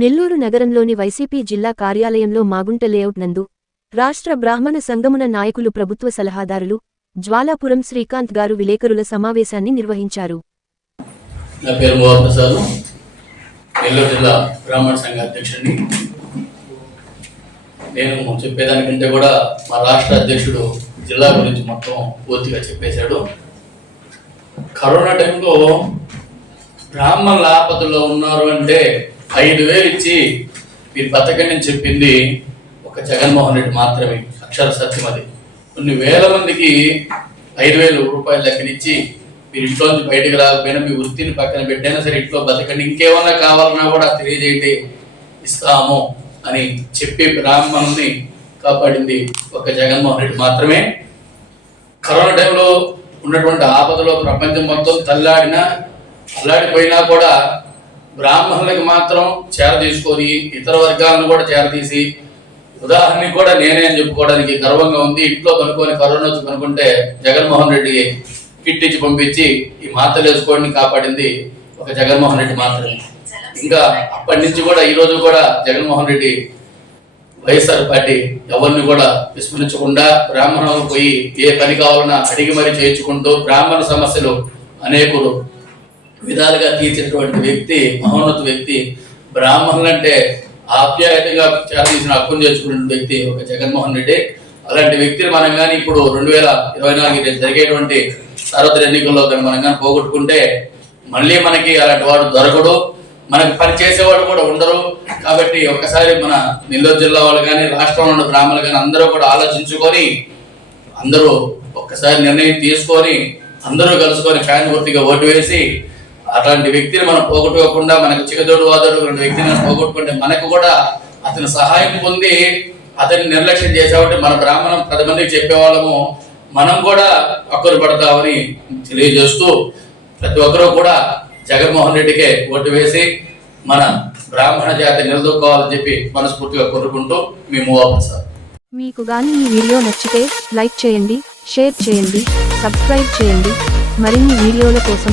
నెల్లూరు నగరంలోని వైసీపీ జిల్లా కార్యాలయంలో మాగుంట లేఅవుట్ నందు రాష్ట్ర బ్రాహ్మణ సంగమున నాయకులు ప్రభుత్వ సలహాదారులు జ్వాలాపురం శ్రీకాంత్ గారు విలేకరుల సమావేశాన్ని నిర్వహించారు. నా పేరు మోహన్ నెల్లూరు జిల్లా బ్రాహ్మణ సంఘ అధ్యక్షుడిని. నేను చెప్పేదానికంటే కూడా మా రాష్ట్ర అధ్యక్షుడు జిల్లా గురించి మొత్తం పూర్తిగా చెప్పేశాడు. కరోనా టైంలో బ్రాహ్మణుల ఆపదలో ఉన్నారు అంటే ఐదు వేలు ఇచ్చి మీరు బతకండి అని చెప్పింది ఒక జగన్మోహన్ రెడ్డి మాత్రమే. అక్షర సత్యం అది. కొన్ని వేల మందికి ఐదు వేలు రూపాయలు లెక్కనిచ్చి మీరు ఇంట్లో నుంచి బయటకు రాకపోయినా మీ వృత్తిని పక్కన పెట్టైనా సరే ఇంట్లో బతకండి. ఇంకేమన్నా కావాలన్నా కూడా తెలియజేయండి. ఇస్తాము అని చెప్పి బ్రాహ్మణుల్ని కాపాడింది ఒక జగన్మోహన్ రెడ్డి మాత్రమే. కరోనా టైంలో ఉన్నటువంటి ఆపదలో ప్రపంచం మొత్తం తల్లాడినా అల్లాడిపోయినా కూడా బ్రాహ్మణులకు మాత్రం చేర తీసుకొని ఇతర వర్గాలను కూడా చేరతీసి ఉదాహరణకి కూడా నేనే అని చెప్పుకోవడానికి గర్వంగా ఉంది. ఇంట్లో కనుక్కొని కరోనా వచ్చి కనుక్కుంటే జగన్మోహన్ రెడ్డి కిట్ ఇచ్చి పంపించి ఈ మాత్రలు వేసుకోవడానికి కాపాడింది ఒక జగన్మోహన్ రెడ్డి మాత్రమే. ఇంకా అప్పటి నుంచి కూడా ఈ రోజు కూడా జగన్మోహన్ రెడ్డి వైఎస్ఆర్ పార్టీ ఎవరిని కూడా విస్మరించకుండా బ్రాహ్మణులకు పోయి ఏ పని కావాలన్నా అడిగి మరీ చేయించుకుంటూ బ్రాహ్మణ సమస్యలు అనేకులు విధాలుగా తీర్చినటువంటి వ్యక్తి మహోన్నత వ్యక్తి బ్రాహ్మణులు అంటే ఆప్యాయతగా చేసిన హక్కును చేర్చుకున్న వ్యక్తి ఒక జగన్మోహన్ రెడ్డి. అలాంటి వ్యక్తిని మనం కానీ ఇప్పుడు రెండు వేల ఇరవై నాలుగు జరిగేటువంటి సార్వత్రిక ఎన్నికల్లో కానీ మనం కానీ పోగొట్టుకుంటే మళ్ళీ మనకి అలాంటి వాడు దొరకడు. మనకి పని చేసేవాడు కూడా ఉండరు. కాబట్టి ఒక్కసారి మన నెల్లూరు జిల్లా వాళ్ళు కానీ రాష్ట్రంలో ఉన్న బ్రాహ్మణులు కానీ అందరూ కూడా ఆలోచించుకొని అందరూ ఒక్కసారి నిర్ణయం తీసుకొని అందరూ కలుసుకొని ఫ్యాన్ గుర్తిగా ఓటు వేసి అట్లాంటి వ్యక్తిని మనం పోగొట్టుకోకుండా మనకు చిగదోడు వాదోడు రెండు వ్యక్తిని మనం పోగొట్టుకుంటే మనకు కూడా అతని సహాయం పొంది అతన్ని నిర్లక్ష్యం చేసామంటే మన బ్రాహ్మణం పది మందికి చెప్పేవాళ్ళము. మనం కూడా అక్కరు పడతామని తెలియజేస్తూ ప్రతి ఒక్కరూ కూడా జగన్మోహన్ రెడ్డికే ఓటు వేసి మన బ్రాహ్మణ జాతి నిలదొక్కోవాలని చెప్పి మనస్ఫూర్తిగా కోరుకుంటూ మేము వాపసు మీకు గాని ఈ వీడియో నచ్చితే లైక్ చేయండి షేర్ చేయండి సబ్స్క్రైబ్ చేయండి. మరిన్ని వీడియోల కోసం